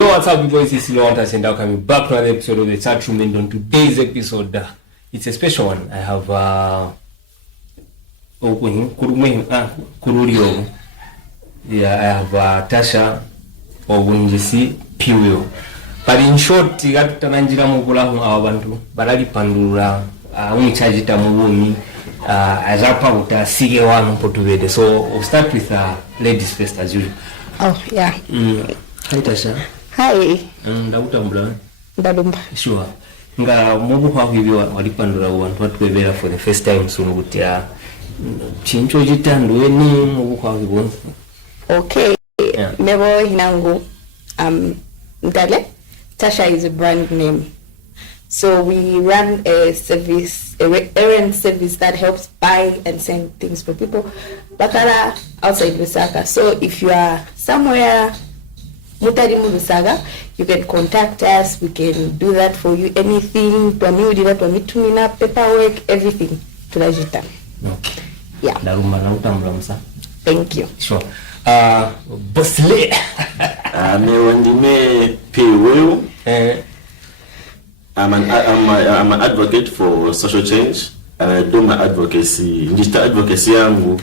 What's up, people? It's Siloantas and welcome back to another episode of the Chatroom. And on today's episode, it's a special one. I have Kururio. Yeah, I have Tasha Obunjisi Piwio. But in short, Tananjira Mugula Awantu, Barali Pandura, Unichajita Muguni, Azapa Uta, Sige one Portuguese. So we'll start with ladies first as usual. Oh, yeah. Hi, Tasha. Hi. Ndabutambula. Ndadumba. Sure. Nga mubu kwa hivyo walipandura wantu watu kwebera for the first time sunu kutia chincho jitandu eni mubu kwa hivyo. Okay. Yeah. Nebo hinangu Ndale. Tasha is a brand name. So we run a service, errand service that helps buy and send things for people Bakara outside Lusaka. So if you are somewhere Mutarimu Lusaga, you can contact us. We can do that for you. Anything, paperwork, everything. Tulajita. Okay. Yeah. Thank you. Sure. Bossle. I'm an advocate for social change, and I do my advocacy. Njita advocacy yangu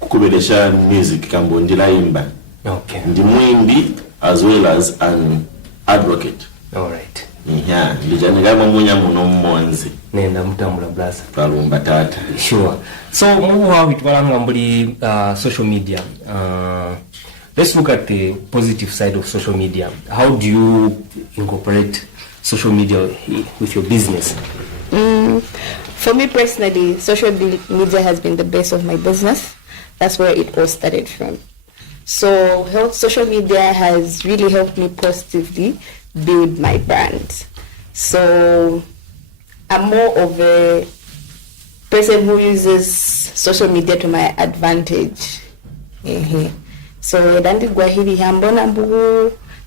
kukubelesha music kambo ndila imba. Okay. Ndi mwimbi as well as an advocate. All right. Yeah, ndijanega mumunya muno mmonzi. Nenda mutambula blaza. Palumba tata. Sure. So muwa witwalanga mbuli social media. Let's look at the positive side of social media. How do you incorporate social media with your business? For me personally, social media has been the base of my business. That's where it all started from. So social media has really helped me positively build my brand. So I'm more of a person who uses social media to my advantage. So the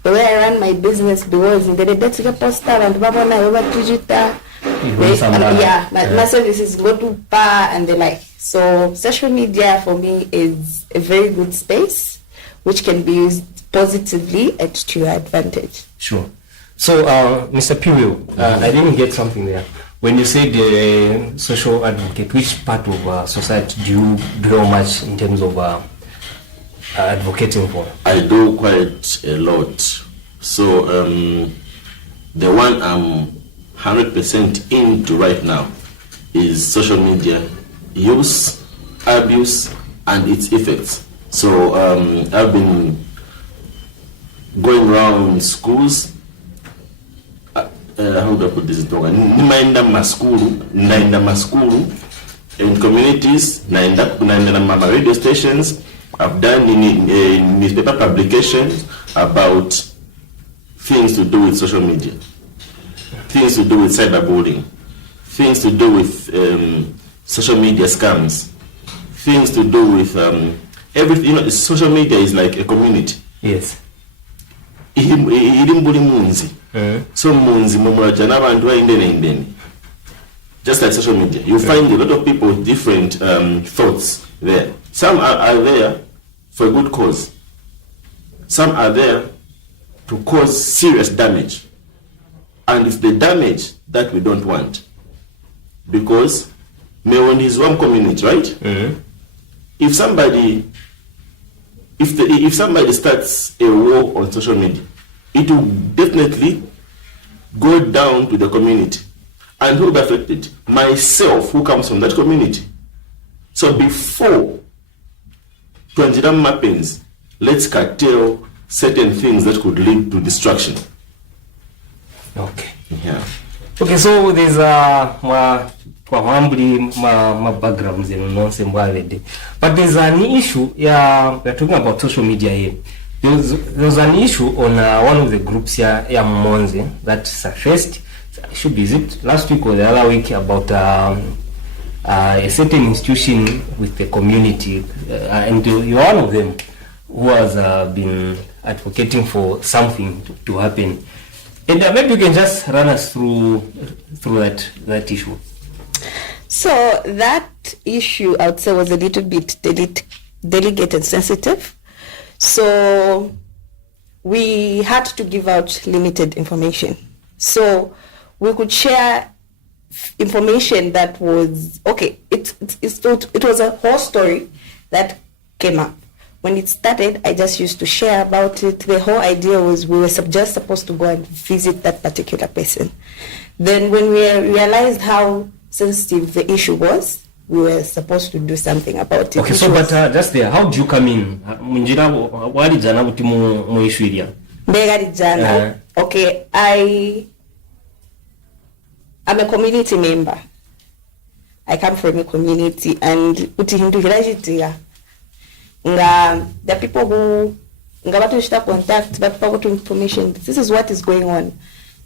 way I run my business because in the best poster and my services go to bar and the like. So social media for me is a very good space which can be used positively and to your advantage. Sure. So Mr. Piwio, I didn't get something there. When you say the social advocate, which part of society do you grow much in terms of advocating for? I do quite a lot. So the one I'm 100% into right now is social media use, abuse, and its effects. So I've been going around schools. How do I put this? Naenda maskulu in communities, naenda radio stations. I've done in newspaper publications about things to do with social media, things to do with cyberbullying, things to do with social media scams, things to do with everything. You know, social media is like a community. Yes. So munzi mumurajana abantu indene. Just like social media, you find a lot of people with different thoughts there. Some are there for a good cause. Some are there to cause serious damage. And it's the damage that we don't want. Because Mewan is one community, right? Mm-hmm. If somebody starts a war on social media, it will definitely go down to the community. And who will be affected? Myself, who comes from that community. So before Twanjiram happens, let's curtail certain things that could lead to destruction. Okay. Yeah. Okay, so there's my backgrounds in nonsense. But there's an issue. Yeah, we're talking about social media here. There's an issue on one of the groups here, Monze, that surfaced. Should be it last week or the other week about a certain institution with the community, and you're one of them who has been advocating for something to happen. And maybe you can just run us through that issue. So that issue, I would say, was a little bit delicate and sensitive. So we had to give out limited information. So we could share information that was, okay, it was a whole story that came up. When it started, I just used to share about it. The whole idea was we were just supposed to go and visit that particular person. Then when we realized how sensitive the issue was, we were supposed to do something about it. Okay, so but just there, how do you come in? Munjira wali jana buti mu issue area. Mbega jana. Okay, I'm a community member. I come from a community, and uti hindu hirajitiga. The people who contact, but people to information. This is what is going on.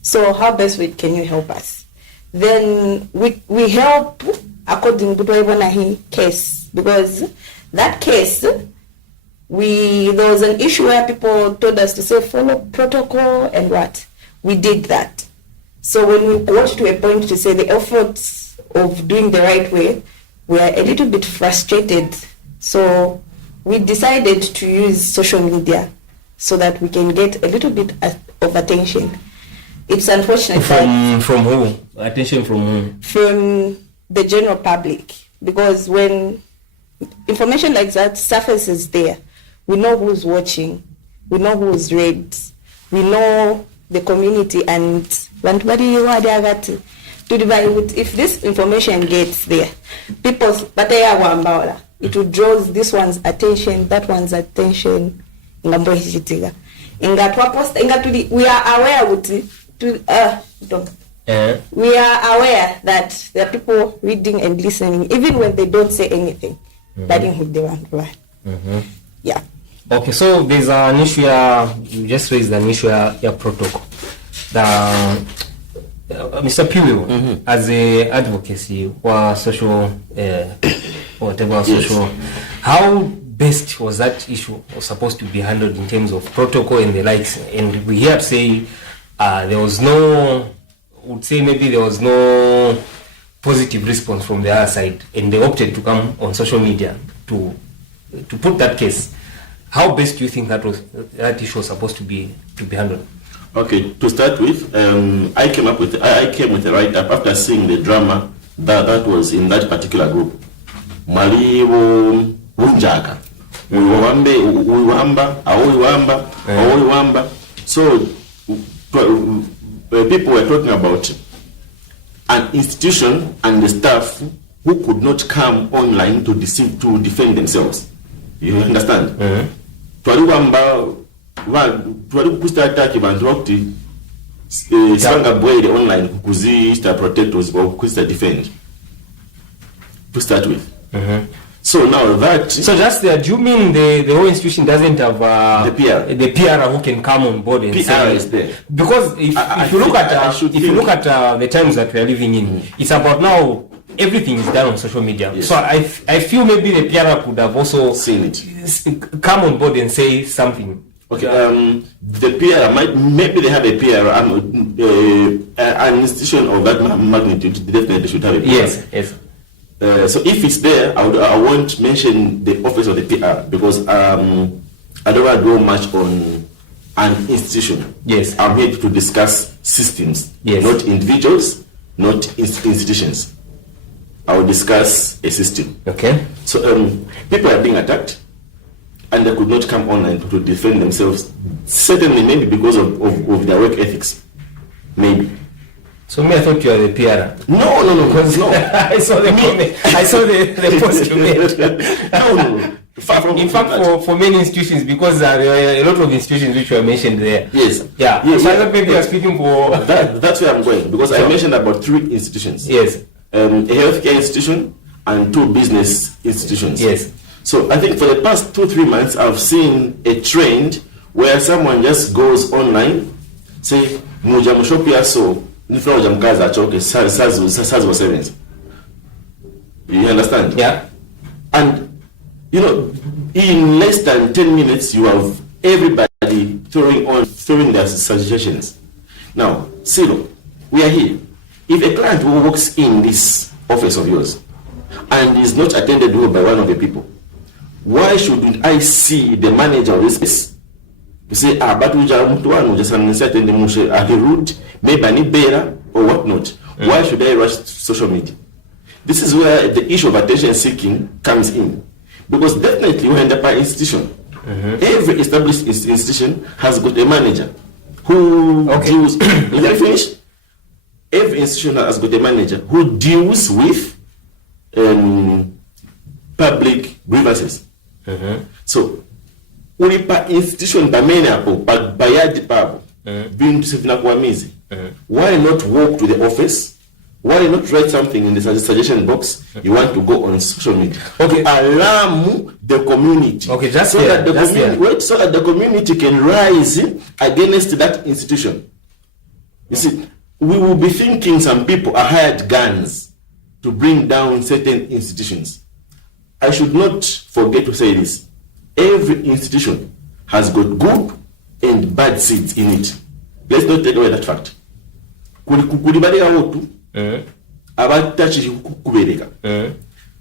So how best way can you help us? Then we help according to the case, because that case there was an issue where people told us to say follow protocol and what we did that. So when we got to a point to say the efforts of doing the right way, we are a little bit frustrated. So we decided to use social media so that we can get a little bit of attention. It's unfortunate from who? Attention from who? From the general public, because when information like that surfaces there, we know who's watching, we know who's read, we know the community, and if this information gets there, it will draw this one's attention, that one's attention. We are aware we are aware that there are people reading and listening, even when they don't say anything. Yeah. Okay, so there's an issue you just raised an issue protocol. Mr. Piwo, as a advocacy or social whatever social, how best was that issue supposed to be handled in terms of protocol and the likes? And we hear say there was no, would say maybe there was no positive response from the other side, and they opted to come on social media to put that case. How best do you think that issue was supposed to be handled? Okay, to start with, I came with a write-up after seeing the drama that was in that particular group. Maliwo Unjaka. Uiwamba. So people were talking about an institution and the staff who could not come online to defend themselves. You understand? Kabwe online kuzista protectors or kuzista defend to start with. So now that, so just do you mean the whole institution doesn't have the PR who can come on board and PR say is there? Because if you look at the times that we are living in, it's about now everything is done on social media. Yes. So I feel maybe the PR could have also seen it, come on board and say something. Okay, the PR maybe they have a PR. An institution of that magnitude definitely should have a PR. Yes. So if it's there, I won't mention the office of the PR because I don't want to go much on an institution. Yes, I'm here to discuss systems, yes, not individuals, not institutions. I will discuss a system. Okay. So people are being attacked, and they could not come online to defend themselves. Certainly, maybe because of their work ethics, maybe. So me, I thought you were the PR. No. I saw the comment. I saw the post you made. No. In fact, for many institutions, because there are a lot of institutions which were mentioned there. Yes. Yeah. So I thought maybe you are speaking for that's where I'm going, because I mentioned about 3 institutions. Yes. A healthcare institution and 2 business institutions. Yes. So I think for the past 2-3 months, I've seen a trend where someone just goes online, say, "Muja mushopia so." You understand? Yeah. And in less than 10 minutes, you have everybody throwing their suggestions. Now, Silo, we are here. If a client who walks in this office of yours and is not attended to by one of the people, why shouldn't I see the manager of this place to say, but uja mtu wanu just uncertain mushe are rude, maybe any better or whatnot. Why should I rush social media? This is where the issue of attention seeking comes in, because definitely we end up an institution. Every established institution has got a manager who deals. Let me finish. Every institution has got a manager who deals with public grievances. So, ulipa institution pamene hapo bayadi papo bintu sivinakuamizi. Why not walk to the office? Why not write something in the suggestion box? You want to go on social media to alarm the community, so that the community can rise against that institution. You see, we will be thinking some people are hired guns to bring down certain institutions. I should not forget to say this. Every institution has got good and bad seeds in it. Let's not take away that fact.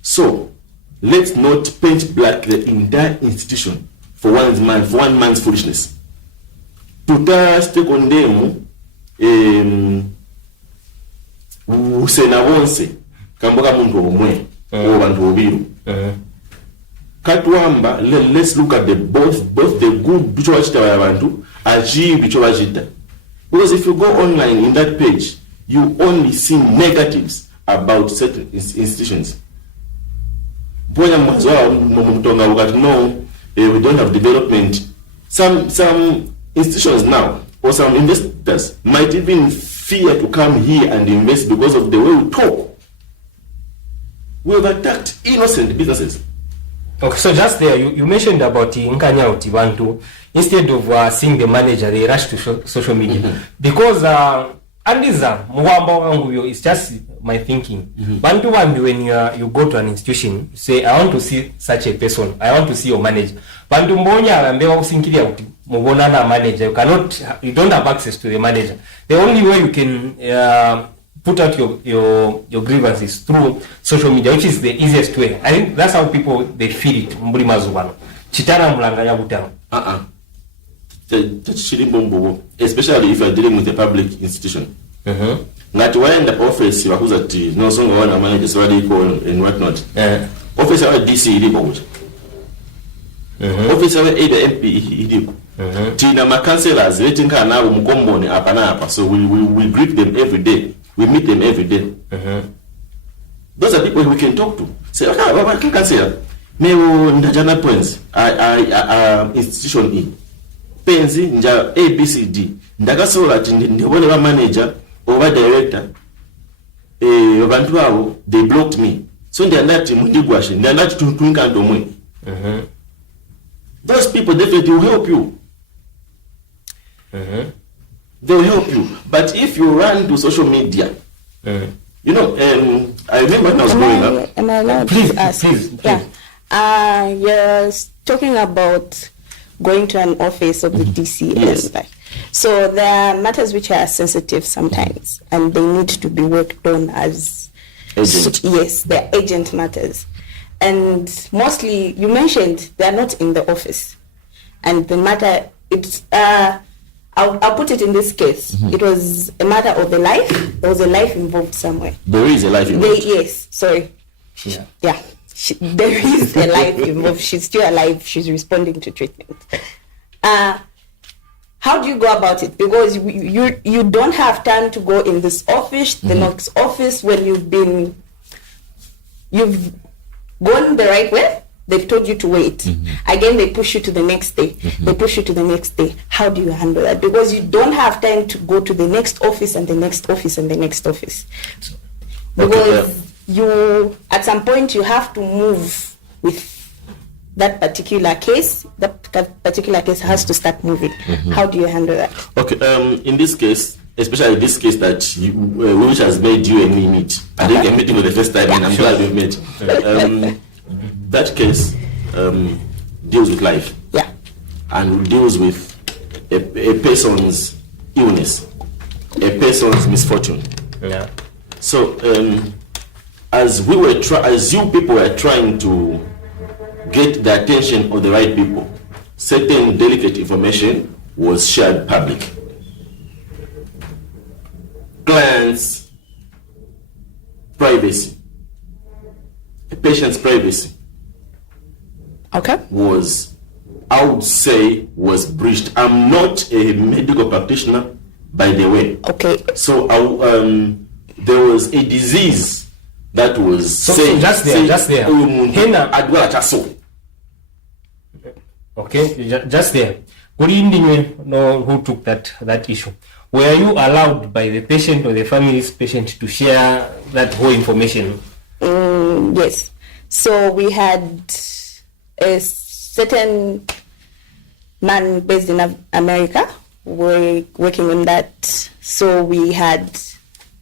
So let's not paint black the entire institution for one man's foolishness. Tutaste condemn usena wonse kamboka muntu omwe o bantu obiru. Katwamba, let's look at the both the good bicho bachita abantu achieve bicho bachita. Because if you go online in that page, you only see negatives about certain institutions. No, we don't have development. Some institutions now, or some investors might even fear to come here and invest because of the way we talk. We have attacked innocent businesses. Okay, so just there, you mentioned about Nkanya Utibantu. Instead of seeing the manager, they rush to social media. Because Andiza, Mwamba Wanguyo is just my thinking. Bantu Wambi, when you go to an institution, you say, I want to see such a person, I want to see your manager. Bantu Mbonya, and they are thinking about Mubonana manager. You don't have access to the manager. The only way you can put out your grievances through social media, which is the easiest way. I think that's how people they feel it. Chitana mulanga ya butano. Especially if you are dealing with a public institution. Not when the office you are no song one managers already call and whatnot. Office our DC office our either MP Tina my councillors letting ka na umukombone apa na apa, so we greet them every day. We meet them every day. Those are people we can talk to. Say, okay, I can say, Meo Ndajana Pens, I institution E. Penzi, Nja ABCD. Ndagasola, the manager, over director, they blocked me. So they are not Mundigwashi, they are not to Twinkandomwe. Those people definitely will help you. They will help you. But if you run to social media, you know, I remember when I was growing up. Am I allowed to ask? Please. Yeah. You're talking about going to an office of the DC. Yes. So there are matters which are sensitive sometimes, and they need to be worked on as agent. Yes, they're agent matters. And mostly, you mentioned they're not in the office. And the matter, it's... I'll put it in this case. It was a matter of the life. There was a life involved somewhere. There is a life involved. Yes, sorry. Yeah. There is a life involved. She's still alive. She's responding to treatment. How do you go about it? Because you don't have time to go in this office, the next office, when you've gone the right way. They've told you to wait. Again, they push you to the next day. They push you to the next day. How do you handle that? Because you don't have time to go to the next office and the next office and the next office. Because you, at some point, you have to move with that particular case. That particular case has to start moving. How do you handle that? Okay, in this case, especially this case that which has made you and me meet. I think I met you for the first time, and I'm glad we met. That case deals with life, and deals with a person's illness, a person's misfortune. So, as you people were trying to get the attention of the right people, certain delicate information was shared public. Client's privacy, a patient's privacy, Okay. was, I would say, was breached. I'm not a medical practitioner, by the way. Okay. So there was a disease that was So just there. Henna. Okay, just there. Good evening, know who took that issue. Were you allowed by the patient or the family's patient to share that whole information? Yes. So we had a certain man based in America working on that. So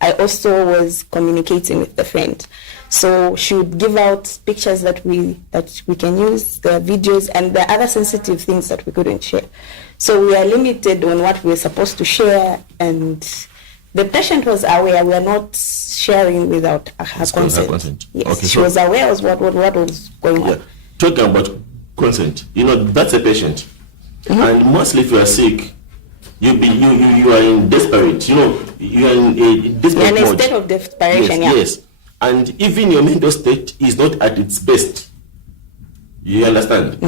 I also was communicating with the friend. So she would give out pictures that we can use, the videos, and the other sensitive things that we couldn't share. So we are limited on what we're supposed to share, and the patient was aware. We are not sharing without her consent. Yes, okay, she was aware of what was going on. Talking about consent, that's a patient, and mostly if you are sick, you are in desperate. You are in a desperate mode. State of desperation. Yes. And even your mental state is not at its best. You understand?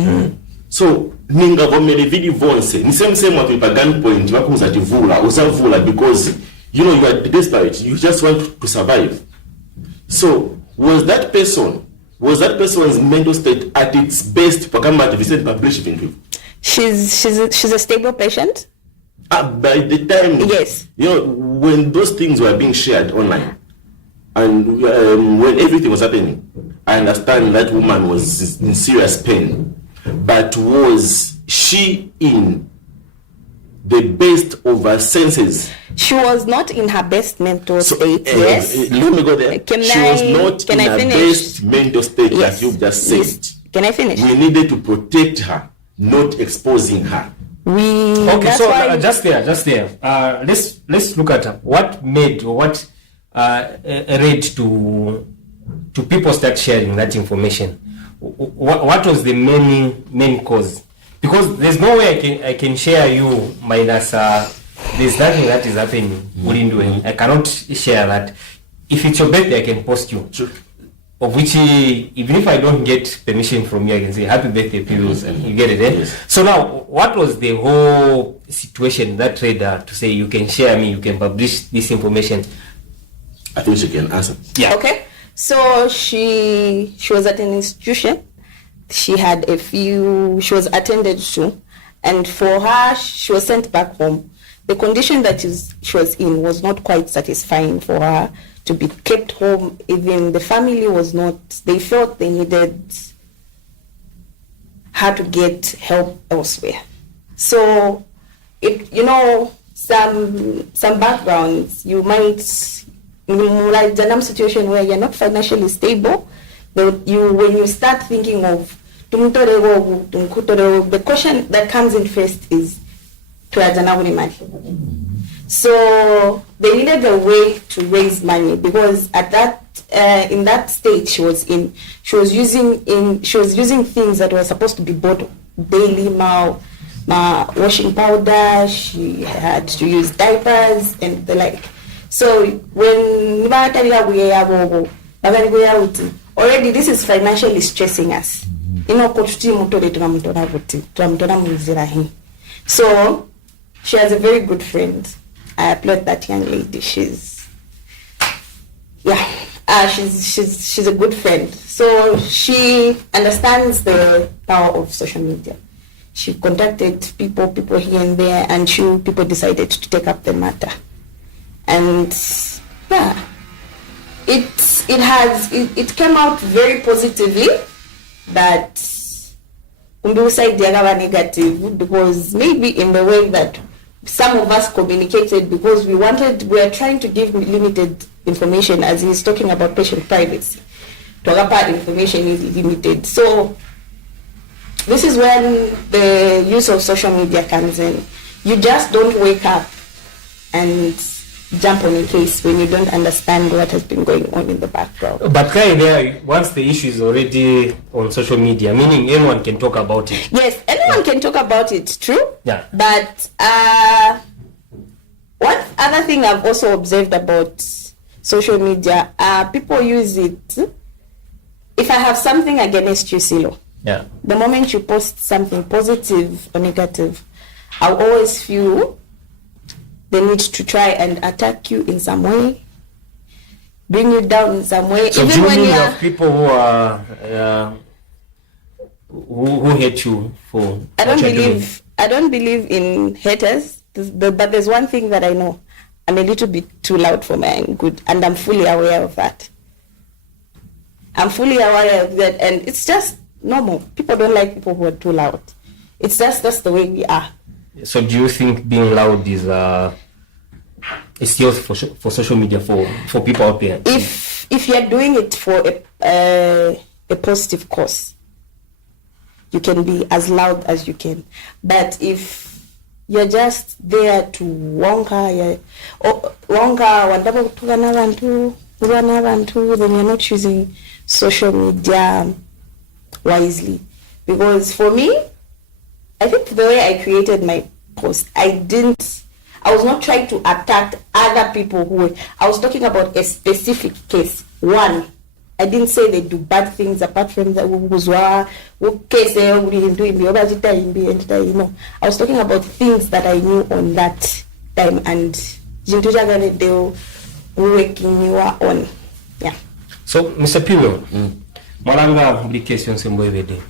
So ninga vomele vili vonse ni same what people gunpoint vakuza tivula usavula because you are desperate, you just want to survive. So was that person's mental state at its best? She's a stable patient. By the time, yes, when those things were being shared online and when everything was happening, I understand that woman was in serious pain. But was she in the best of her senses? She was not in her best mental state. Yes. Let me go there. She was not in her best mental state, yes, that you've just said. Yes. Can I finish? We needed to protect her, not exposing her. Okay, so just there. Let's look at what made or what led to people start sharing that information. What was the main cause? Because there's no way I can share you minus there's nothing that is happening. I cannot share that. If it's your birthday, I can post you. Sure. Of which, even if I don't get permission from you, I can say happy birthday, Pius, and you get it. Yes. So now, what was the whole situation that led to say you can share me, you can publish this information? I think she can answer. Yeah. Okay. So she was at an institution. She had she was attended to, and for her, she was sent back home. The condition that she was in was not quite satisfying for her to be kept home. Even the family was not, they felt they needed her to get help elsewhere. So, some backgrounds, you might, like the situation where you're not financially stable, when you start thinking of the question that comes in first is so they needed a way to raise money, because at that in that state she was using things that were supposed to be bought daily, washing powder. She had to use diapers and the like. So when already this is financially stressing us. So she has a very good friend. I applaud that young lady. She's a good friend. So she understands the power of social media. She contacted people here and there, and people decided to take up the matter. And it came out very positively, but side negative, because maybe in the way that some of us communicated, because we are trying to give limited information, as he's talking about patient privacy. Our information is limited. So this is when the use of social media comes in. You just don't wake up and jump on a case when you don't understand what has been going on in the background. But there, once the issue is already on social media, meaning anyone can talk about it. Yes, anyone can talk about it, true? Yeah. But one other thing I've also observed about social media, people use it. If I have something against you, Silo, Yeah. the moment you post something positive or negative, I'll always feel the need to try and attack you in some way, bring you down in some way. So even do when you you mean are, of people who are who hate you for? I what you're doing? don't believe in haters. But there's one thing that I know: I'm a little bit too loud for my own good, and I'm fully aware of that. I'm fully aware of that, and it's just normal. People don't like people who are too loud. It's just that's the way we are. So do you think being loud is still for social media for people out there? If you're doing it for a positive cause, you can be as loud as you can. But if you're just there to wonga, then you're not using social media wisely. Because for me, I think the way I created my post, I was not trying to attack other people I was talking about a specific case. One, I didn't say they do bad things apart from the case, I was talking about things that I knew on that time and they were working me on. Yeah. So Mr. Pilo, Malanga publication symbol every day.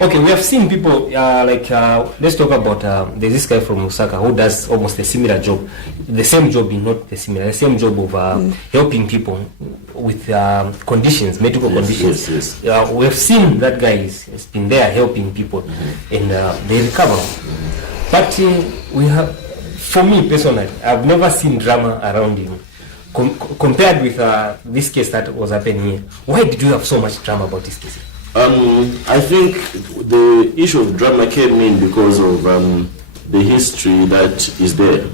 Okay, we have seen people let's talk about there's this guy from Osaka who does almost a similar job, the same job of helping people with conditions, medical conditions. Yes. We have seen that guy has been there helping people and they recover. But we have, for me personally, I've never seen drama around him. Compared with this case that was happening here, why did you have so much drama about this case? I think the issue of drama came in because of the history that is there.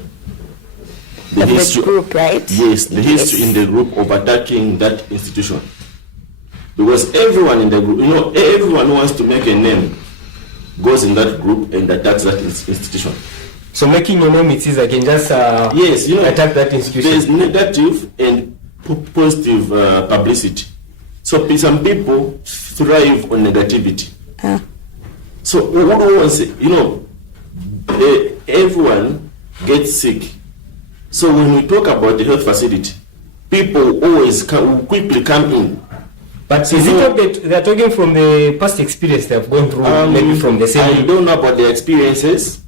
The history, group, right? Yes, the history in the group of attacking that institution. Because everyone in the group, everyone who wants to make a name goes in that group and attacks that institution. So making a name, it is I can just attack that institution. There's negative and positive publicity. So some people thrive on negativity. So what I want to say, everyone gets sick. So when we talk about the health facility, people always quickly come in. But is it that they're talking from the past experience they have gone through, maybe from the same? I don't know about the experiences.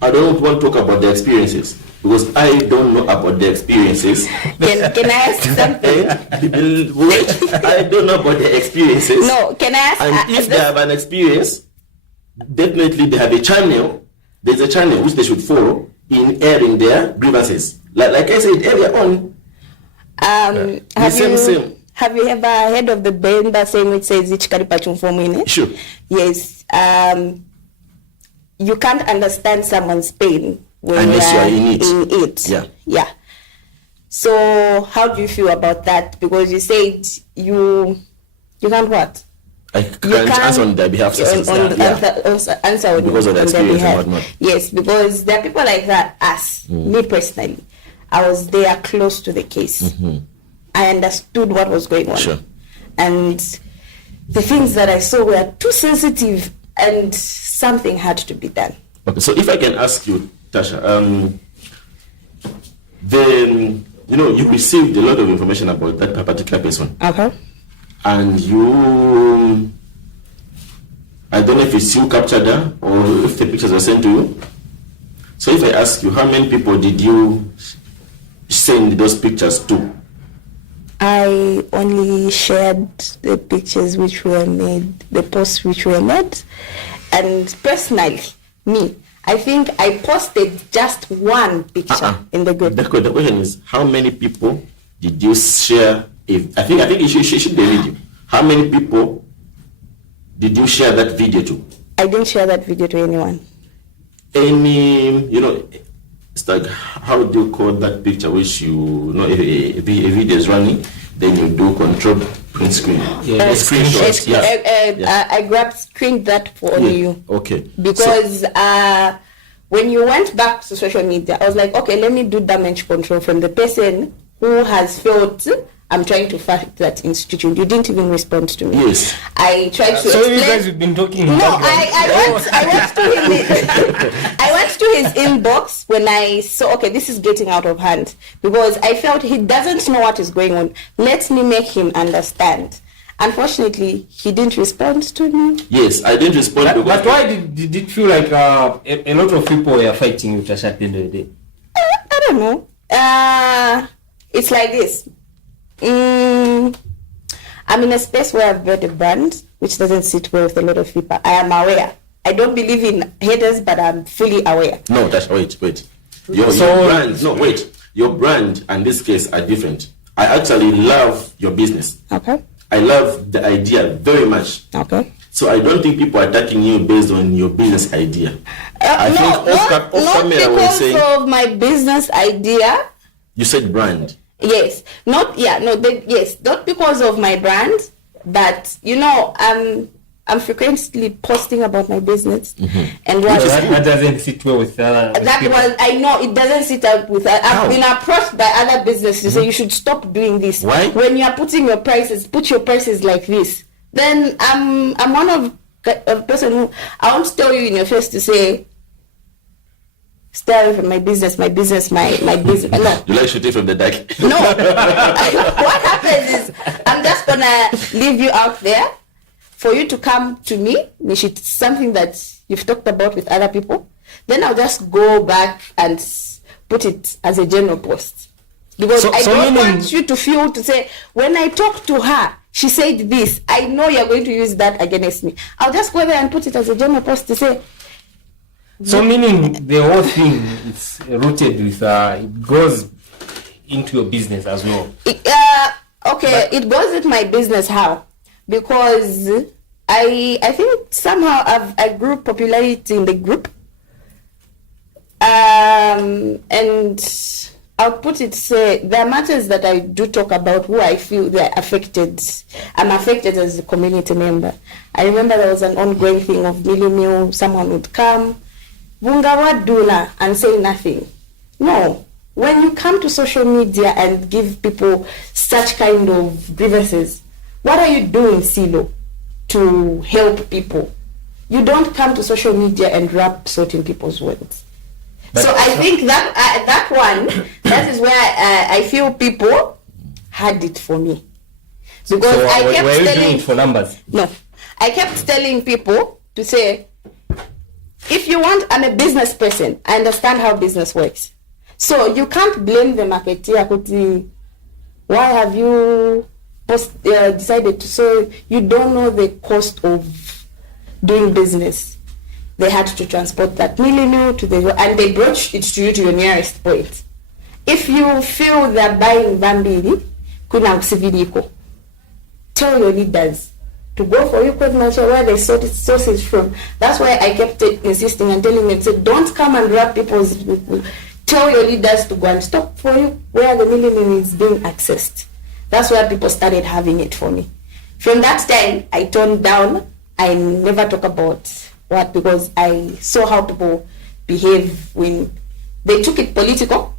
I don't want to talk about the experiences because I don't know about the experiences. Can I ask something? Wait, I don't know about the experiences. No, can I ask? And if they have an experience, definitely they have a channel. There's a channel which they should follow in airing their grievances. Like I said earlier on. Have you ever heard of the Bemba saying which says "Ichikari pachumfomine"? Sure. Yes. You can't understand someone's pain when unless you are in it. Yeah. So how do you feel about that? Because you said you can't what? I can't answer on their behalf. Answer on because of the experience and whatnot. Yes, because there are people like that. Me personally, I was there close to the case. Mm-hmm. I understood what was going on. Sure. And the things that I saw were too sensitive and something had to be done. Okay, so if I can ask you, Tasha, then you received a lot of information about that particular person. Okay. And you, I don't know if it's you captured her or if the pictures were sent to you. So if I ask you, how many people did you send those pictures to? I only shared the pictures which were made, the posts which were made. And personally, me, I think I posted just one picture in the group. The question is, how many people did you share? I think it should be a video. How many people did you share that video to? I didn't share that video to anyone. It's like, how do you call that picture which you know if a video is running, then you do control print screen. Screenshots. I screened that for only you. Okay. Because when you went back to social media, I was like, okay, let me do damage control from the person who has felt I'm trying to fight that institution. You didn't even respond to me. Yes. I tried to So explain. you guys have been talking. No, I went to his I went to his inbox when I saw, okay, this is getting out of hand, because I felt he doesn't know what is going on. Let me make him understand. Unfortunately, he didn't respond to me. Yes, I didn't respond. But why did it feel like a lot of people were fighting with Tasha at the end of the day? I don't know. It's like this. I'm in a space where I've built a brand which doesn't sit well with a lot of people. I am aware. I don't believe in haters, but I'm fully aware. No, Tasha, wait. Your brand, no, wait. Your brand and this case are different. I actually love your business. Okay. I love the idea very much. Okay. So I don't think people are attacking you based on your business idea. I think not because of my business idea. You said brand. Yes, not because of my brand, but I'm frequently posting about my business, and that doesn't sit well with I know it doesn't sit up with. I've been approached by other businesses to say you should stop doing this. Why? When you are putting your prices, put your prices like this. Then I'm one of a person who I won't tell you in your face to say, stay away from my business, my business. No. You like shooting from the deck? No. What happens is I'm just gonna leave you out there for you to come to me. It's something that you've talked about with other people. Then I'll just go back and put it as a general post. Because I don't want you to feel to say, when I talk to her, she said this. I know you're going to use that against me. I'll just go there and put it as a general post to say. So meaning the whole thing is rooted with it goes into your business as well. It goes with my business. How? Because I think somehow I grew popularity in the group. And I'll put it, say, there are matters that I do talk about who I feel they're affected. I'm affected as a community member. I remember there was an ongoing thing of Milimil, someone would come, Bungawa Dula, and say nothing. No. When you come to social media and give people such kind of grievances, what are you doing, Silo, to help people? You don't come to social media and rub salt in people's words. So I think that one, that is where I feel people had it for me. Because so I kept were you telling, doing it for numbers? No. I kept telling people to say, if you want, I'm a business person. I understand how business works. So you can't blame the marketeer. Why have you decided to? So you don't know the cost of doing business. They had to transport that millimil to the, and they brought it to you to your nearest point. If you feel they're buying Bambili, kuna usiviliko. Tell your leaders to go for you where they sort it sources from. That's why I kept insisting and telling them, say, don't come and rob people's. Tell your leaders to go and stop for you where the millimil is being accessed. That's where people started having it for me. From that time, I toned down. I never talk about what, because I saw how people behave when they took it political.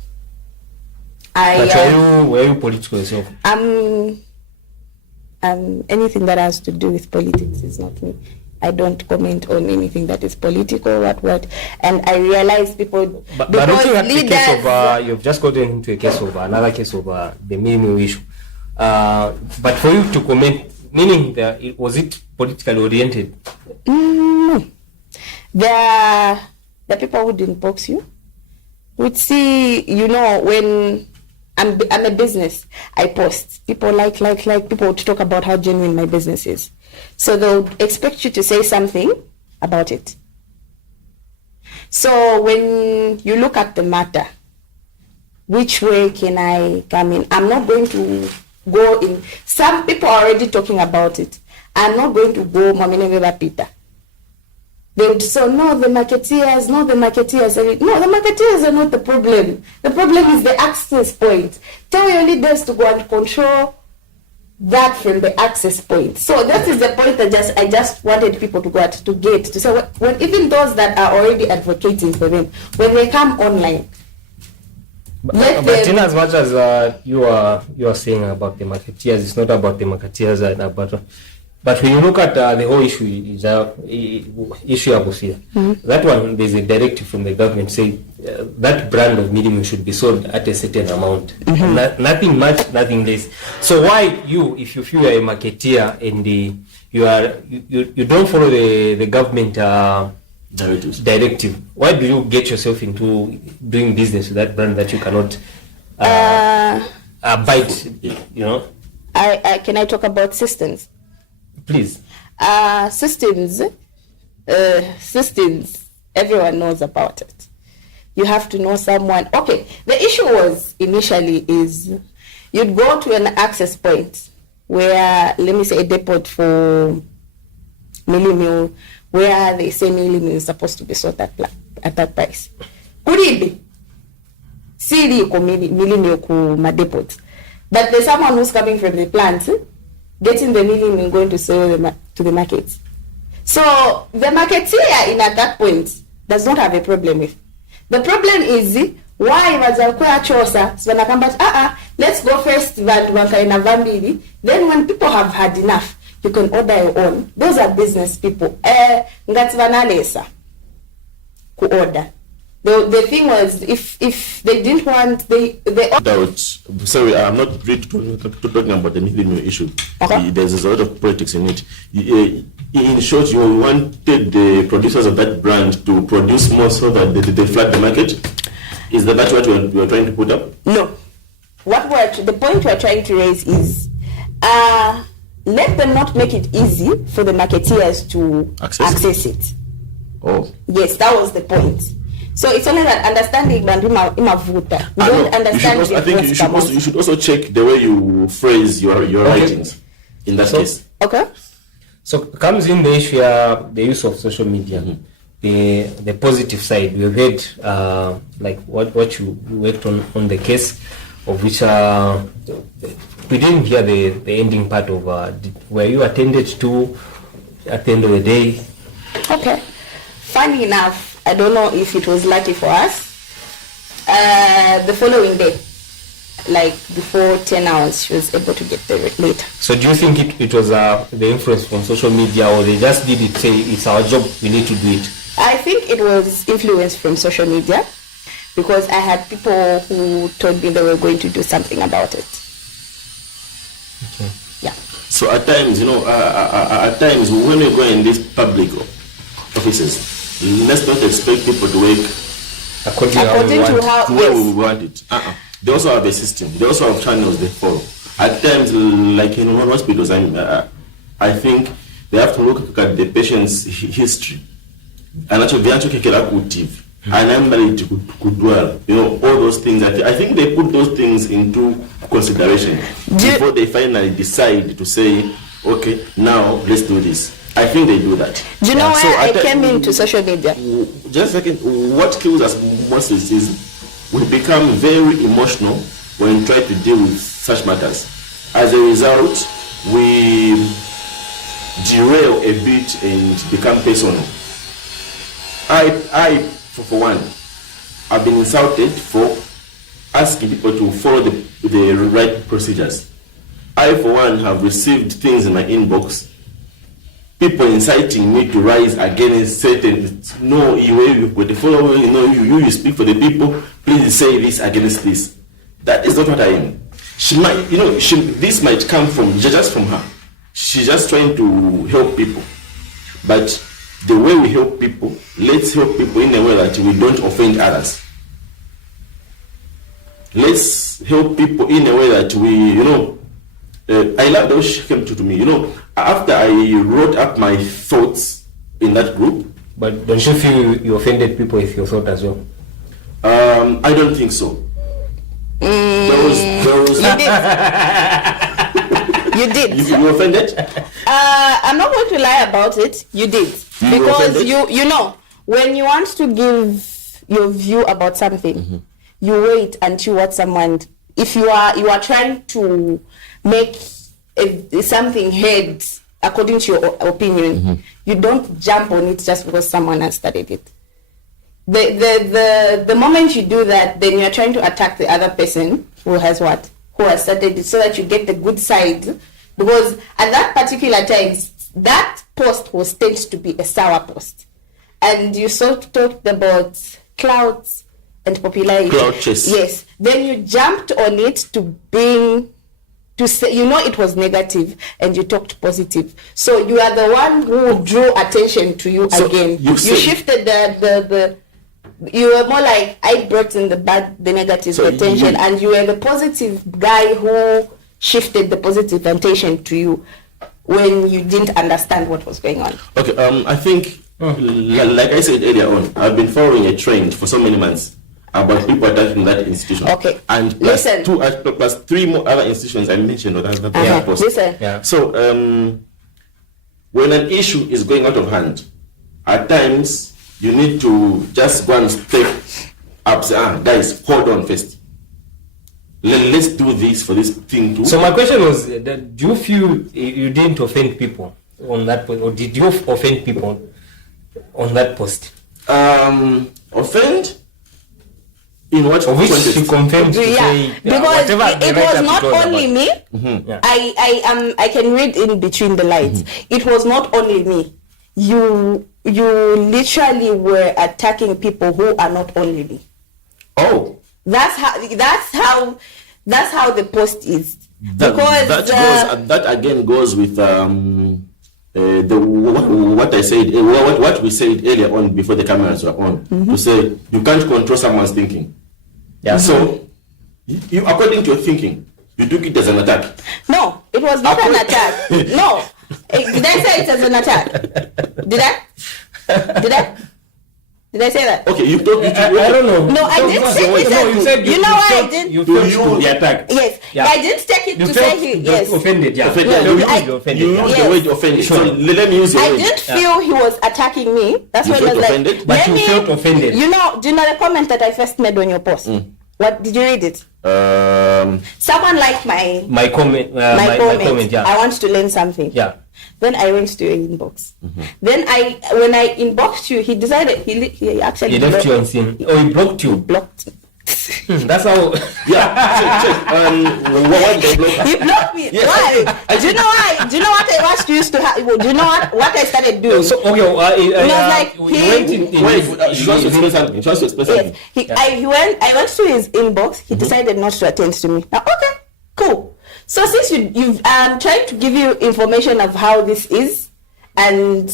Were you political yourself? Anything that has to do with politics is not me. I don't comment on anything that is political, what. And I realize people... But looking at the case of... you've just gotten into a case of another case of the minimum issue. But for you to comment, meaning that was it politically oriented? No. The people who didn't box you would see, when I'm a business, I post. People like people to talk about how genuine my business is. So they'll expect you to say something about it. So when you look at the matter, which way can I come in? I'm not going to go in. Some people are already talking about it. I'm not going to go Mamine Peter. they would say, no, the marketeers. And no, the marketeers are not the problem. The problem is the access point. Tell your leaders to go and control that from the access point. So that is the point that I just wanted people to get to say, when even those that are already advocating for them, when they come online, but in as much as you are saying about the marketeers, it's not about the marketeers but when you look at the whole issue is issue of that one, there's a directive from the government saying that brand of medium should be sold at a certain amount, nothing much, nothing less. So why if you feel you're a marketeer and you don't follow the government directive, why do you get yourself into doing business with that brand that you cannot abide? Can I talk about systems? Please. Systems, everyone knows about it. You have to know someone. Okay, the issue was initially is you'd go to an access point where, let me say, a depot for millimil, where they say millimil is supposed to be sold at that price. Could it be? See millimil ku ma depots. But there's someone who's coming from the plant, getting the millimil and going to sell to the market. So the marketeer at that point does not have a problem with. The problem is why wazalikuwa chosa so let's go first then when people have had enough you can order your own. Those are business people. Ngati vanalesa ku order. The thing was, if they didn't want, they sorry, I'm not really talking about the millennial issue. Okay. There's a lot of politics in it. In short, you wanted the producers of that brand to produce more so that they flood the market. Is that what you are trying to put up? No. The point we're trying to raise is, let them not make it easy for the marketeers to access it. Oh. Yes, that was the point. So it's only that understanding imavuta. We don't understand. I think you should also check the way you phrase your writings in that case. Okay. So comes in the issue the use of social media. The positive side. We've heard like what you worked on the case of which we didn't hear the ending part of where you attended to at the end of the day. Okay. Funny enough, I don't know if it was lucky for us. The following day, like before 10 hours, she was able to get there later. So do you think it was the influence from social media, or they just did it, say it's our job, we need to do it? I think it was influence from social media, because I had people who told me they were going to do something about it. Okay. Yeah. So at times, at times when we go in these public offices, let's not expect people to work according to how we want it. They also have a system. They also have channels they follow. At times, like in one hospitals, I think they have to look at the patient's history. And actually, they actually get active. And I'm ready to dwell. All those things. I think they put those things into consideration before they finally decide to say, okay, now let's do this. I think they do that. Do you know why I came into social media? Just a second. What kills us most is we become very emotional when we try to deal with such matters. As a result, we derail a bit and become personal. I for one, I've been insulted for asking people to follow the right procedures. I, for one, have received things in my inbox, people inciting me to rise against certain, no, you follow, you speak for the people, please say this against this. That is not what I am. She might, this might come from just from her. She's just trying to help people. But the way we help people, let's help people in a way that we don't offend others. Let's help people in a way that we, I love those she came to me, after I wrote up my thoughts in that group. But don't you feel you offended people with your thought as well? I don't think so. There was You You did. You were offended? I'm not going to lie about it. You did. You were Because offended? you know, when you want to give your view about something, you wait until what someone, if you are trying to make something head according to your opinion, you don't jump on it just because someone has studied it. The moment you do that, then you're trying to attack the other person who has studied it, so that you get the good side. Because at that particular time, that post was tends to be a sour post, and you sort of talked about clouds and popularity. Cloud chase. Yes. Then you jumped on it to say, you know, it was negative, and you talked positive. So you are the one who drew attention to you So again. you Shifted the you were more like, I brought in the negative So attention, and you were the positive guy who shifted the positive attention to you when you didn't understand what was going on. Okay, I think, like I said earlier on, I've been following a trend for so many months about people attacking that institution. Okay. And plus Listen. plus 3 more other institutions I mentioned on that post. Listen. Yeah. So, when an issue is going out of hand, at times you need to just go and step up, say, guys, hold on first. Let's do this for this thing too. So my question was, do you feel you didn't offend people on that post, or did you offend people on that post? Offend? In what Or which context? she confirmed to Yeah, say, because whatever it the was writer not told only about. me. Yeah. I can read in between the lines. It was not only me. You literally were attacking people who are not only me. Oh, That's how the post is. that again goes with what I said, what we said earlier on before the cameras were on, to say you can't control someone's thinking. Yeah. So, you according to your thinking, you took it as an attack. No, it was not an attack. No. Did I say it as an attack? Did I? Did I say that? Okay, you told me. I don't know. No, I didn't say it. No, you said You know why I felt- didn't? You To felt you. to be attacked. Yes. Yeah. I didn't take it You to felt say he. Yes. offended. Yeah. Offended. Yeah, You- you I- offended. You yeah. used Yes. the word offended. Sure. So let me use your I word. didn't feel he was attacking me. That's You why I was felt like, offended? But you felt offended. You know, do you know the comment that I first made on your post? What did you read it? Someone liked My comment. my comment. Yeah. I want to learn something. Yeah. Then I went to your inbox. Then when I inboxed you, he decided he actually He left you on scene. Or he blocked you. blocked me. That's how. Yeah, check. What they block? He blocked me. Yes, Why? Do you know why? Do you know what I was used to have? Do you know what I started doing? So okay. like, we he- went in. Wait, she wants to explain something. She wants to explain something. Yes. I went to his inbox. He decided not to attend to me. Now, okay, cool. So since you've trying to give you information of how this is, and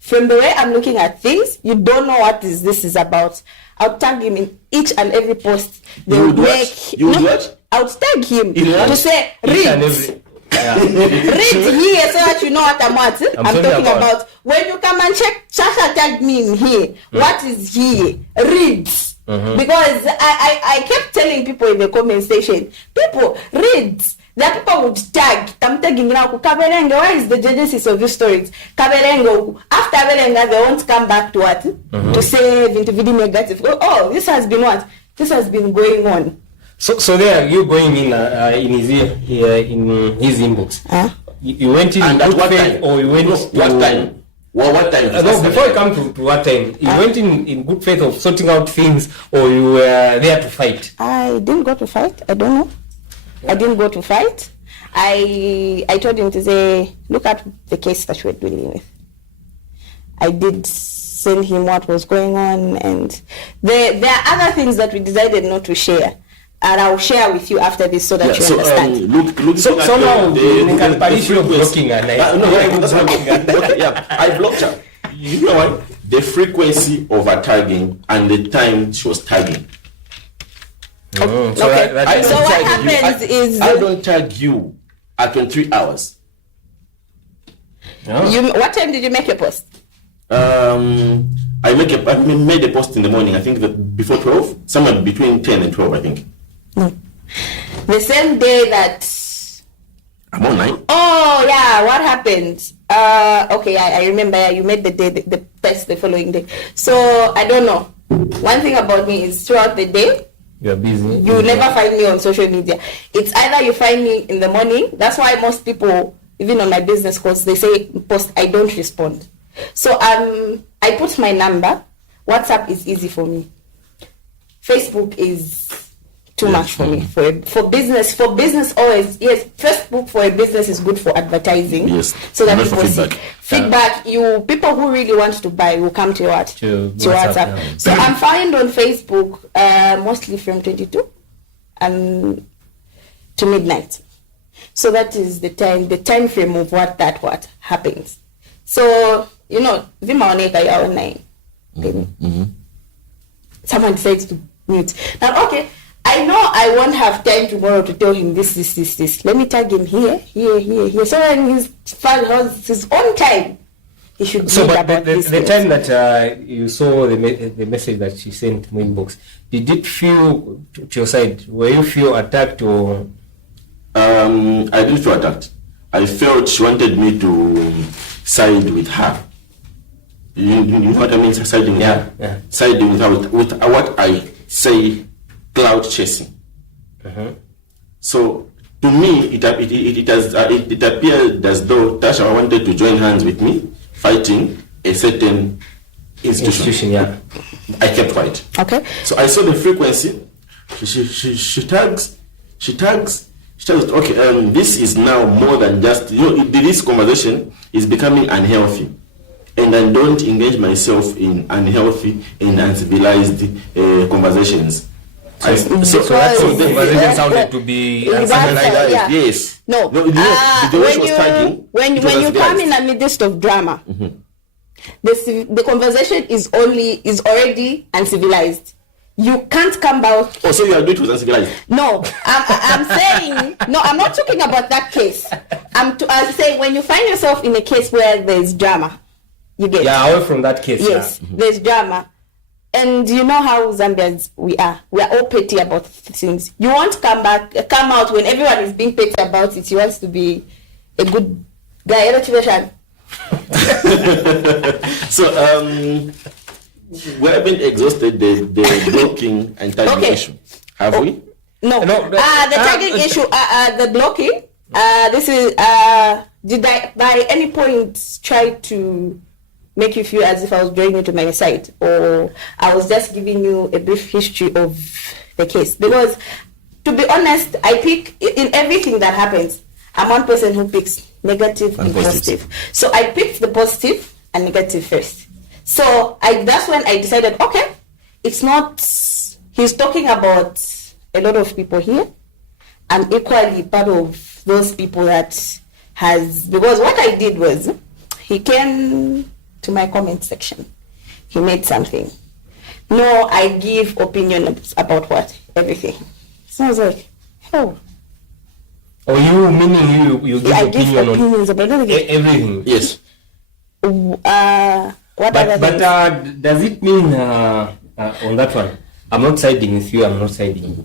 from the way I'm looking at things, you don't know what this is about. I'll tag him in each and every post. They You would would what? make. You would what? I'll tag him In what? to say Each and read. every. Yeah. Read here so that you know what I'm I'm talking talking about. about. When you come and check, Sasha tagged me in here. What is here? Read. Because I kept telling people in the comment section, people, read. That people would tag. I'm tagging now. Kabelenga, where is the genesis of your stories? Kabelenga. After Kabelenga, they won't come back to what? To say into video negative. Oh, this has been what? This has been going on. So there you going in his in his inbox. You went in And good at what faith, time? or you went No, to what time? What time? No, before you come to what time, you went in good faith of sorting out things, or you were there to fight. I didn't go to fight. I don't know. I didn't go to fight. I told him to say, look at the case that we're dealing with. I did send him what was going on, and there are other things that we decided not to share, and I'll share with you after this so that you understand. Look. So now you can punish you blocking and that's what okay, yeah. I blocked her. You know what? The frequency of her tagging and the time she was tagging. So Okay. that So what happens is I don't tag you at 23 hours. what time did you make your post? I made a post in the morning. I think that before 12, somewhere between 10 and 12. I think. No. The same day that I'm online. Oh yeah, what happened? Okay, I remember you made the day the test the following day. So I don't know. One thing about me is throughout the day, You're busy. you never find me on social media. It's either you find me in the morning. That's why most people, even on my business calls, they say post, I don't respond. So I put my number. WhatsApp is easy for me. Facebook is too much for me. For business always, yes, Facebook for a business is good for advertising. Yes. So that Not for people see feedback. feedback. People who really want to buy will come to your to WhatsApp. Yeah. So I'm found on Facebook mostly from 22 to midnight. So that is the time frame of what happens. So Vima oneka ya online. Someone decides to mute. Now, okay, I know I won't have time tomorrow to tell him this. Let me tag him here. So when his own time, he should So, read but about this. the time that you saw the message that she sent to my inbox, did it feel to your side? Were you feel attacked or? I didn't feel attacked. I felt she wanted me to side with her. You know what I mean? Siding with her. Yeah. Siding with her with what I say, cloud chasing. So to me, it appeared as though Tasha wanted to join hands with me, fighting a certain institution. Yeah. I kept quiet. Okay. So I saw the frequency. She tags. Okay, this is now more than just this conversation is becoming unhealthy, and I don't engage myself in unhealthy and uncivilized conversations. So that conversation sounded to be something like that. Yeah. Yes. No. The way she was tagging, when you come in the midst of drama, the conversation is already uncivilized. You can't come out. Oh, so you agree it was uncivilized? No, I'm saying no. I'm not talking about that case. I'm saying when you find yourself in a case where there's drama, you get away from that case. Yes, there's drama. And you know how Zambians we are. We are all petty about things. You won't come out when everyone is being petty about it. You want to be a good guy. So we haven't exhausted the blocking and tagging issue, have we? No. The tagging issue, the blocking. This is. Did I by any point try to make you feel as if I was drawing you to my side, or I was just giving you a brief history of the case? Because, to be honest, I pick in everything that happens. I'm one person who picks negative and positive. So I picked the positive and negative first. So that's when I decided, okay, it's not. He's talking about a lot of people here. I'm equally part of those people that has, because what I did was he came to my comment section. He made something. No, I give opinions about what? Everything. So I was like, oh. Or you meaning you give opinions about everything? Yes. What but does it mean on that one? I'm not siding with you. I'm not siding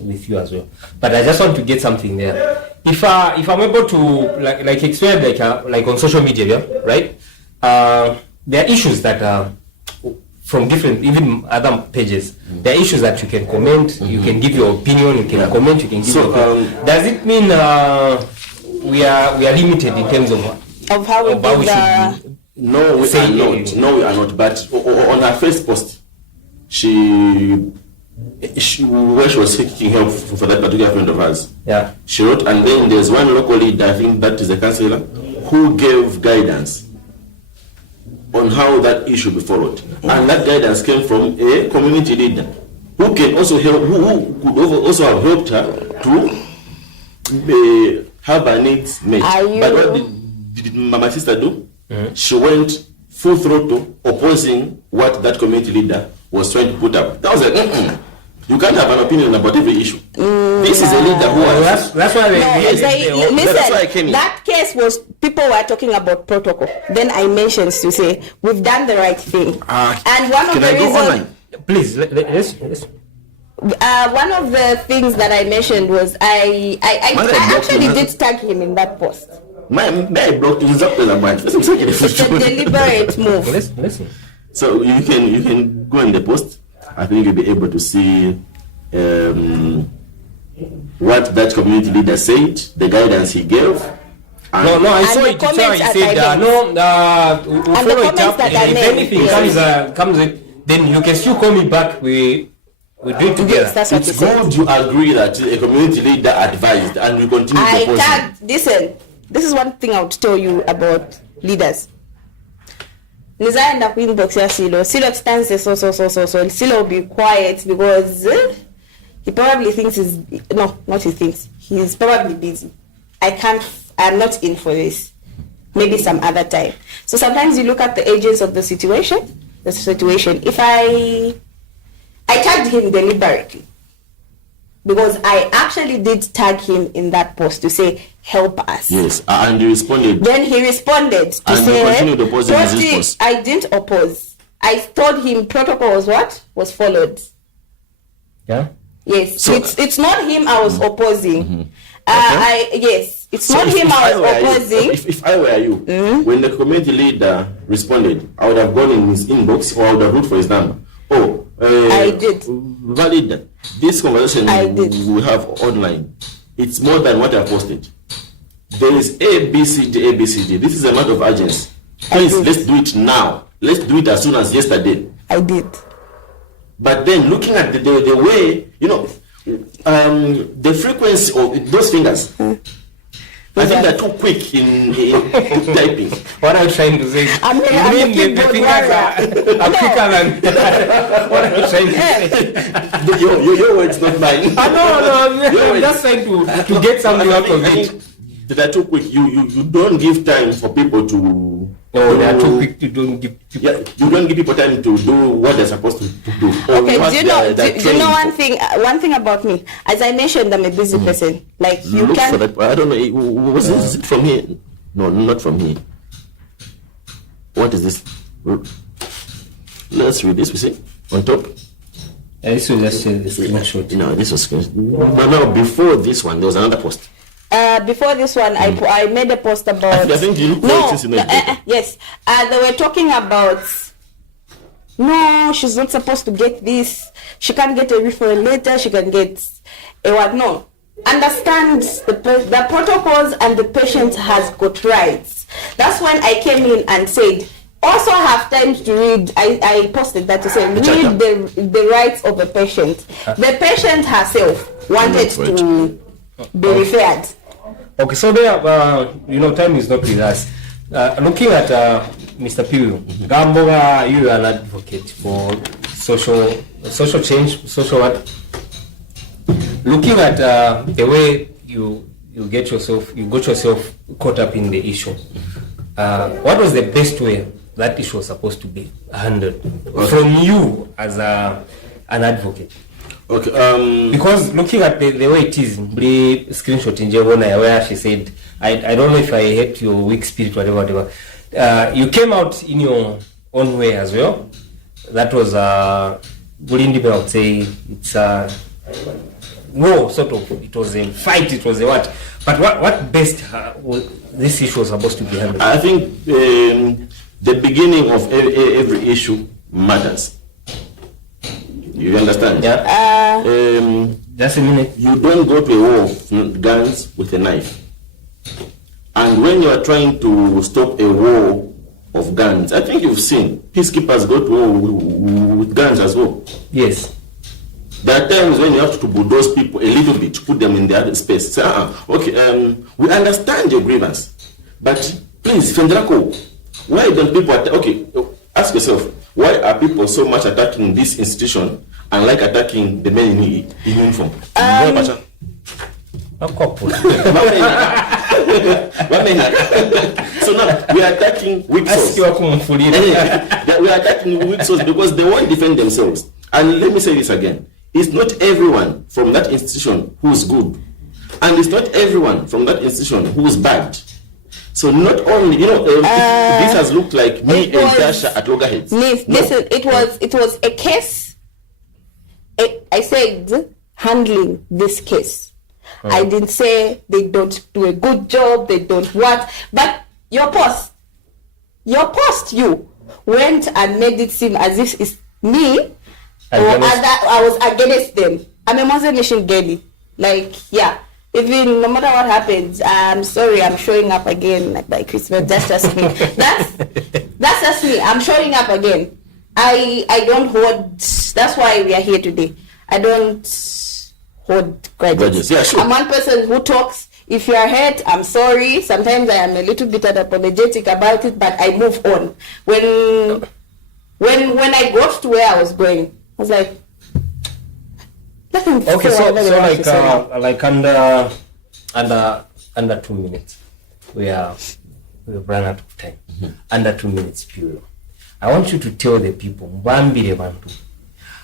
with you as well. But I just want to get something there. If I'm able to like explain like on social media, yeah, right? There are issues that are from different, even other pages. There are issues that you can comment, you can give your opinion, you can comment, you can give your opinion. Does it mean we are limited in terms of how we should? No, we are not. No, we are not. But on her first post, she where she was seeking help for that particular friend of ours. Yeah. She wrote, and then there's one local leader, I think that is a councillor, who gave guidance on how that issue be followed. And that guidance came from a community leader who can also help, who could also have helped her to have her needs met. But what did my sister do? She went full throttle opposing what that community leader was trying to put up. That was like, you can't have an opinion about every issue. This is a leader who has... That's why that's why I came in. That case was, people were talking about protocol. Then I mentioned to say, we've done the right thing. And one of the reasons... Please, let's One of the things that I mentioned was I actually did tag him in that post. May I block you? It's a deliberate move. Listen. So you can go in the post. I think you'll be able to see what that community leader said, the guidance he gave. No, I saw it. He said, we'll follow it up. If anything comes in, then you can still call me back. We do it together. Yes, that's what it's good you agree that a community leader advised and we continue to post. Listen, this is one thing I would tell you about leaders. Nizaenda ku inbox ya Silo stands so Silo will be quiet because he probably thinks he's probably busy. I'm not in for this. Maybe some other time. So sometimes you look at the agents of the situation. If I tagged him deliberately because I actually did tag him in that post to say help us. Yes, and he responded. Then he responded to and say continued opposing his post. I didn't oppose. I told him protocol was followed. Yeah. Yes, so, it's not him I was opposing. It's not him I was opposing. If I were you, when the community leader responded, I would have gone in his inbox or I would have looked for his number. I did. Valid. This conversation we have online, it's more than what I posted. There is ABCD. This is a matter of urgency. Please, let's do it now. Let's do it as soon as yesterday. I did. But then looking at the way, the frequency of those fingers, I think they're too quick in typing. What I'm trying to say, I'm the fingers are quicker than what I'm trying to say. Your words, not mine. No, I'm just trying to get something out of it. They're too quick. You don't give time for people to. Oh, they are too quick. You don't give people. Yeah, you don't give people time to do what they're supposed to do. Okay, do you know one thing? One thing about me, as I mentioned, I'm a busy person. Like you look can. For that. I don't know. Was this from here? No, not from here. What is this? Let's read this. We see on top. This was just a screenshot. No, this was. But no, before this one, there was another post. Before this one, I made a post about. I think you look yes. They were talking about. No, she's not supposed to get this. She can't get a referral letter. She can get a what? No. Understand the protocols and the patient has got rights. That's when I came in and said. Also have time to read. I posted that to say read the rights of the patient. The patient herself wanted to be referred. Okay, so there, time is not with us. Looking at Mr. Piu, Gamboa, you are an advocate for social change, social what? Looking at the way you got yourself caught up in the issue. What was the best way that issue was supposed to be handled from you as an advocate? Okay. Because looking at the way it is, the screenshot in Jevona where she said, I don't know if I hate your weak spirit, whatever. You came out in your own way as well. That was Bulindi, I would say it's war, sort of. It was a fight. It was a what? But what best this issue was supposed to be handled? I think the beginning of every issue matters. You understand? Yeah. Just a minute. You don't go to a war with guns with a knife. And when you are trying to stop a war of guns, I think you've seen peacekeepers go to war with guns as well. Yes. There are times when you have to bulldoze people a little bit to put them in the other space. Say, we understand your grievance, but please, Fendrako, why don't people ask yourself, why are people so much attacking this institution and like attacking the men in uniform? So now we are attacking weak souls. We are attacking weak souls because they won't defend themselves. And let me say this again. It's not everyone from that institution who is good. And it's not everyone from that institution who is bad. So not only, this has looked like me and Tasha at loggerheads. Listen, it was a case I said handling this case. I didn't say they don't do a good job, they don't what, but your post, you went and made it seem as if it's me or I was against them. I'm a Muslim Nation girlie. Like, yeah, even no matter what happens, I'm sorry, I'm showing up again by Christmas. That's just me. That's just me. I'm showing up again. I don't hold. That's why we are here today. I don't hold grudges. Yeah, sure. I'm one person who talks. If you are hurt, I'm sorry. Sometimes I am a little bit unapologetic about it, but I move on. When I got to where I was going, I was like, nothing. Okay, so like under 2 minutes, we've run out of time. Under 2 minutes, period. I want you to tell the people,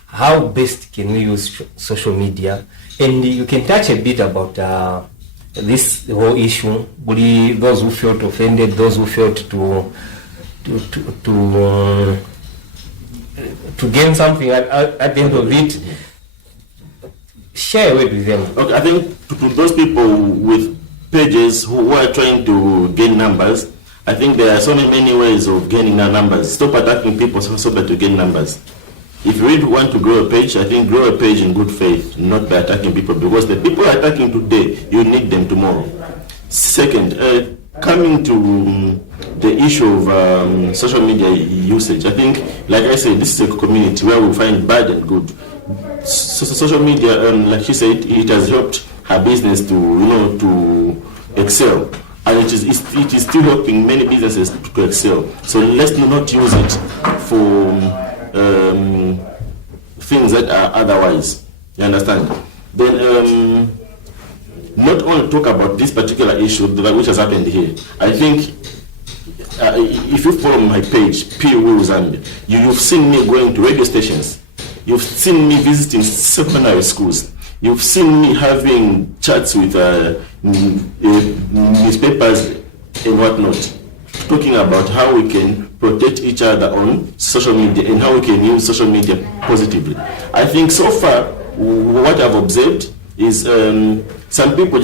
how best can we use social media, and you can touch a bit about this whole issue. Those who felt offended, those who felt to gain something at the end of it. Share it with them. Okay, I think to those people with pages who are trying to gain numbers, I think there are so many ways of gaining numbers. Stop attacking people so that to gain numbers. If you really want to grow a page, I think grow a page in good faith, not by attacking people, because the people are attacking today, you need them tomorrow. Second, coming to the issue of social media usage, I think, like I said, this is a community where we find bad and good. So social media, like she said, it has helped her business to excel, and it is still helping many businesses to excel. So let's not use it for things that are otherwise. You understand? Then not only talk about this particular issue which has happened here. I think if you follow my page, P. Zambia, you've seen me going to radio stations. You've seen me visiting secondary schools. You've seen me having chats with newspapers and whatnot, talking about how we can protect each other on social media and how we can use social media positively. I think so far what I've observed is some people,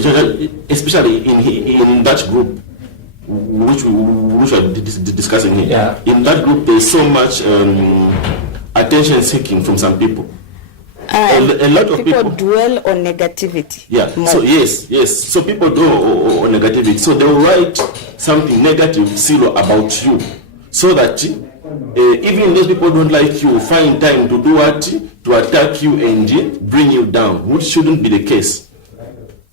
especially in that group which we are discussing here, yeah. In that group there's so much attention seeking from some people. A lot of people dwell on negativity. Yeah. More. So yes. So people dwell on negativity. So they will write something negative, zero, about you, so that even those people don't like you, find time to do what, to attack you and bring you down, which shouldn't be the case.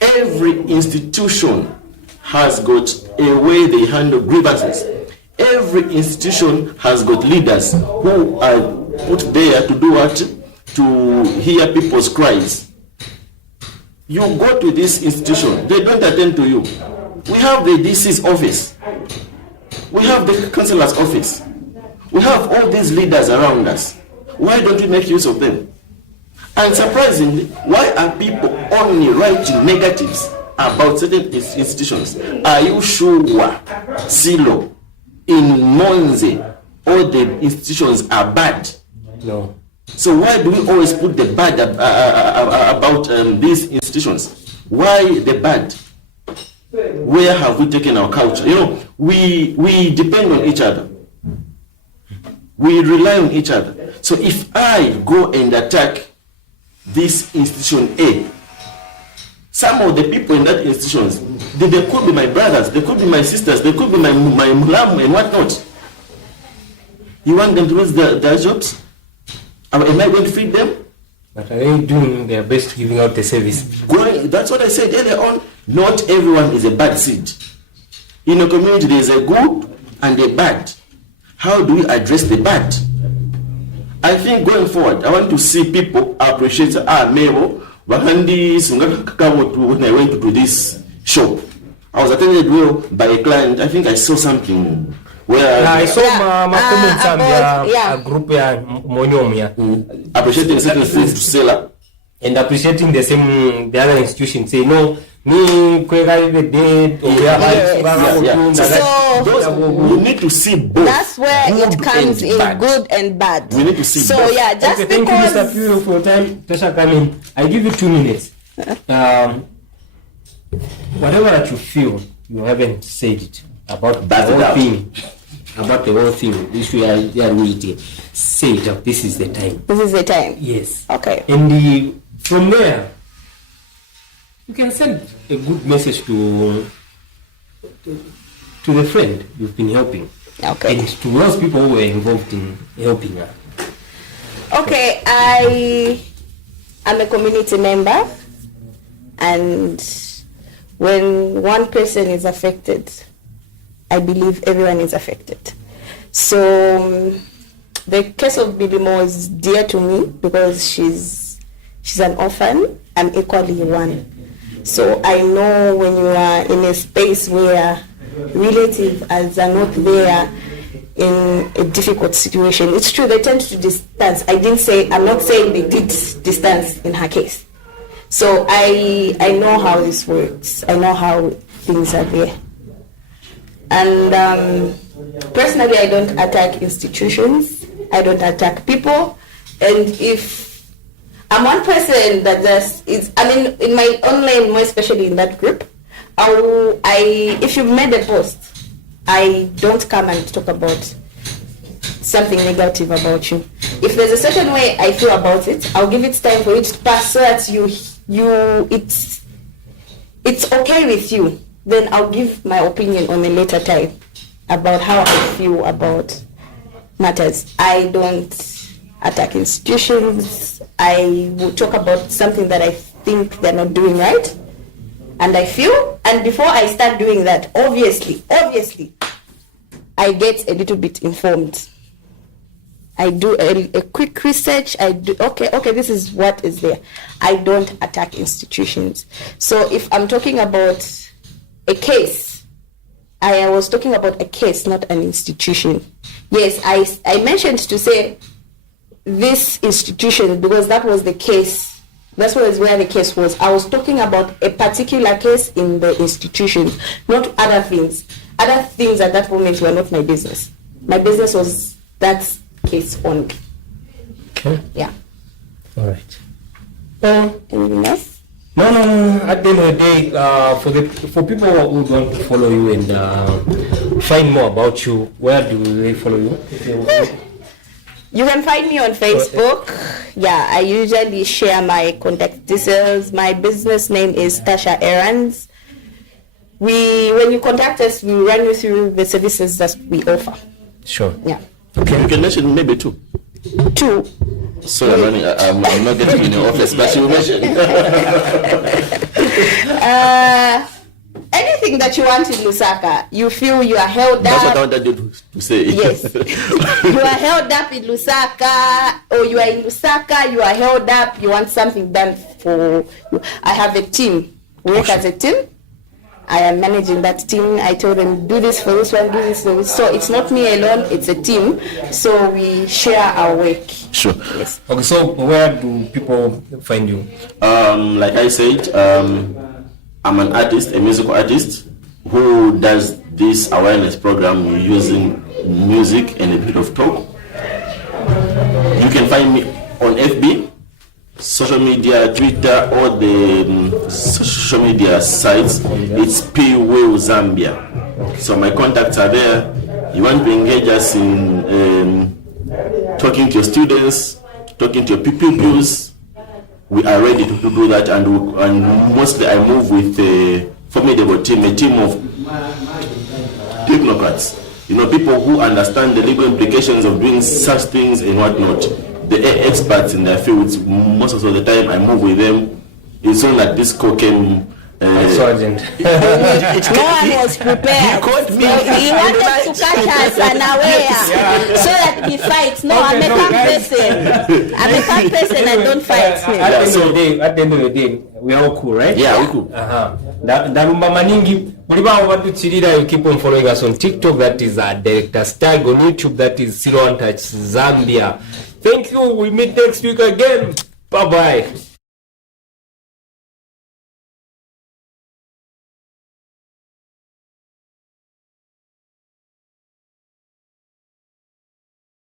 Every institution has got a way they handle grievances. Every institution has got leaders who are put there to do what? To hear people's cries. You go to this institution, they don't attend to you. We have the DC's office. We have the councillor's office. We have all these leaders around us. Why don't we make use of them? And surprisingly, why are people only writing negatives about certain institutions? Are you sure Silo, in Monze, all the institutions are bad? No. So why do we always put the bad about these institutions? Why the bad? Where have we taken our culture? We depend on each other. We rely on each other. So if I go and attack this institution A, some of the people in that institutions, they could be my brothers, they could be my sisters, they could be my mom and whatnot. You want them to lose their jobs? Am I going to feed them? But are they doing their best giving out the service? That's what I said earlier on. Not everyone is a bad seed. In a community, there is a good and a bad. How do we address the bad? I think going forward, I want to see people appreciate Mero, Wakandi Sungaka when I went to this shop. I was attended by a client. I think I saw something where I saw my comments on a group appreciating certain things to sell, and appreciating the other institution say no, ni kwega the dead or we need to see both. That's where it comes in bad. good and bad. We need to see so both. yeah, just okay, thank because you, Mr. Puro, for your time. Tasha, come in. I give you 2 minutes. Whatever that you feel, you haven't said it about the whole thing. About the whole thing, this we are really say it up. This is the time. This is the time. Yes. Okay. And from there, you can send a good message to the friend you've been helping. Okay. And to those people who were involved in helping her. Okay, I am a community member, and when one person is affected, I believe everyone is affected. So the case of Bibi Mo is dear to me because she's an orphan. I'm equally one. So I know when you are in a space where relatives are not there in a difficult situation, it's true they tend to distance. I'm not saying they did distance in her case. So I know how this works. I know how things are there. And personally, I don't attack institutions. I don't attack people. And if I'm one person that just is, in my online, more especially in that group, if you've made a post, I don't come and talk about something negative about you. If there's a certain way I feel about it, I'll give it time for it to pass so that it's okay with you. Then I'll give my opinion on a later time about how I feel about matters. I don't attack institutions. I will talk about something that I think they're not doing right, and I feel. And before I start doing that, obviously, I get a little bit informed. I do a quick research. I do okay. This is what is there. I don't attack institutions. So if I'm talking about a case, I was talking about a case, not an institution. Yes, I mentioned to say this institution because that was the case. That was where the case was. I was talking about a particular case in the institution, not other things. Other things at that moment were not my business. My business was that case only. Okay. Yeah. All right. Anything else? No. At the end of the day, for people who want to follow you and find more about you, where do they follow you? You can find me on Facebook. Yeah, I usually share my contact details. My business name is Tasha Errands. When you contact us, we run you through the services that we offer. Sure. Yeah. Okay. You can mention maybe 2. 2. Sorry, I'm not getting in your office, but you mentioned. Anything that you want in Lusaka, you feel you are held up. That's what I wanted you to say. Yes. You are held up in Lusaka, or you are in Lusaka, you are held up, you want something done for you. I have a team. We work as a team. I am managing that team. I told them, do this for this one, do this for this. So it's not me alone, it's a team. So we share our work. Sure. Yes. Okay, so where do people find you? Like I said, I'm an artist, a musical artist, who does this awareness program using music and a bit of talk. You can find me on FB, social media, Twitter, all the social media sites. It's P-Will Zambia. So my contacts are there. You want to engage us in talking to your students, talking to your pupils, we are ready to do that, and mostly I move with a formidable team, a team of technocrats. People who understand the legal implications of doing such things and whatnot. The experts in their fields. Most of the time, I move with them. It's not like this call came. Sergeant. No one was prepared. He wanted to catch us unaware so that we fight. No, I'm a calm person. I'm a calm person and don't fight me. At the end of the day, we are all cool, right? Yeah, we're cool. Darumba maningi, you keep on following us on TikTok, that is Director Stag, on YouTube, that is Zero One Touch Zambia. Thank you. We meet next week again. Bye-bye.